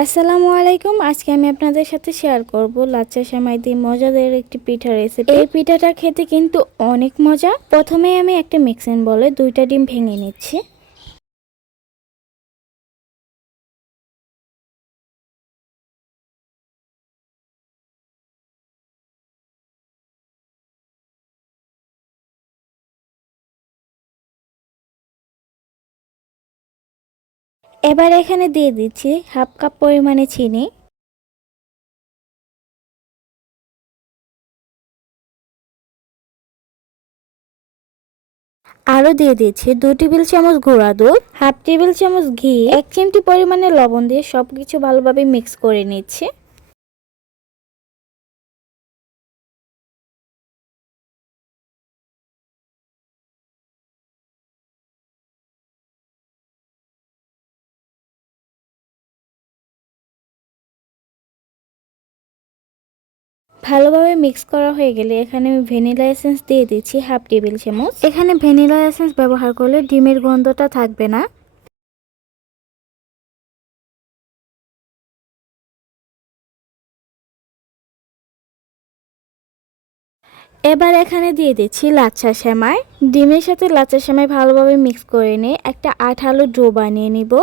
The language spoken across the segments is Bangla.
আসসালামু আলাইকুম। আজকে আমি আপনাদের সাথে শেয়ার করব লাচ্ছা সেমাই দিয়ে মজাদার একটি পিঠা রেসিপি। এই পিঠাটা খেতে কিন্তু অনেক মজা। প্রথমে আমি একটা মিক্সিং বলে 2টা ডিম ভেঙে নিচ্ছি। এবার এখানে দিয়ে দিচ্ছি হাফ কাপ পরিমাণে চিনি। আরও দিয়ে দিচ্ছি 2 টেবিল চামচ গুঁড়া দুধ, হাফ টেবিল চামচ ঘি, 1 চিমটি পরিমাণে লবণ দিয়ে সবকিছু ভালোভাবে মিক্স করে নিচ্ছি। ভালোভাবে মিক্স করা হয়ে গেলে এখানে আমি ভ্যানিলা এসেন্স দিয়ে দিচ্ছি হাফ টেবিল চামচ। এখানে ভ্যানিলা এসেন্স ব্যবহার করলে ডিমের গন্ধটা থাকবে না। এবার এখানে দিয়ে দিচ্ছি লাচ্ছা সেমাই। ডিমের সাথে লাচ্ছা সেমাই ভালোভাবে মিক্স করে নিয়ে একটা আঠালো ডো বানিয়ে নিব।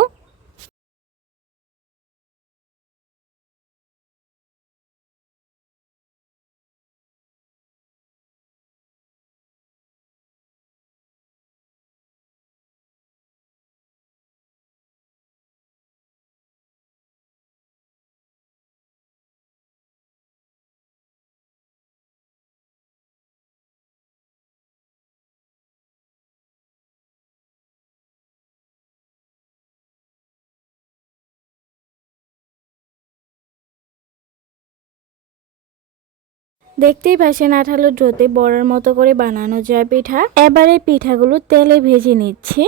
দেখতেই পাচ্ছেন আঠালো ডোতে বড়ার মতো করে বানানো যায় পিঠা। এবারে পিঠাগুলো তেলে ভেজে নিচ্ছি।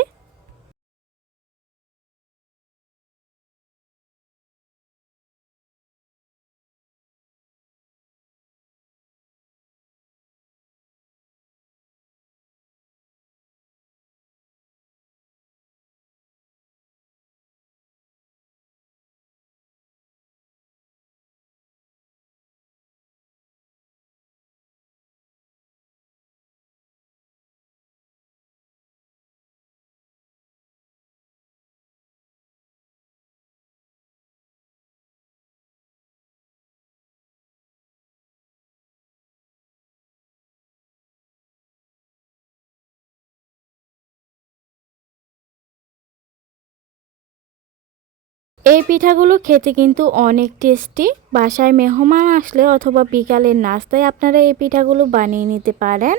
এই পিঠাগুলো খেতে কিন্তু অনেক টেস্টি। বাসায় মেহমান আসলে অথবা বিকালের নাস্তায় আপনারা এই পিঠাগুলো বানিয়ে নিতে পারেন।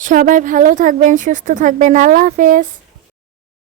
সবাই ভালো থাকবেন, সুস্থ থাকবেন। আল্লাহ হাফেজ।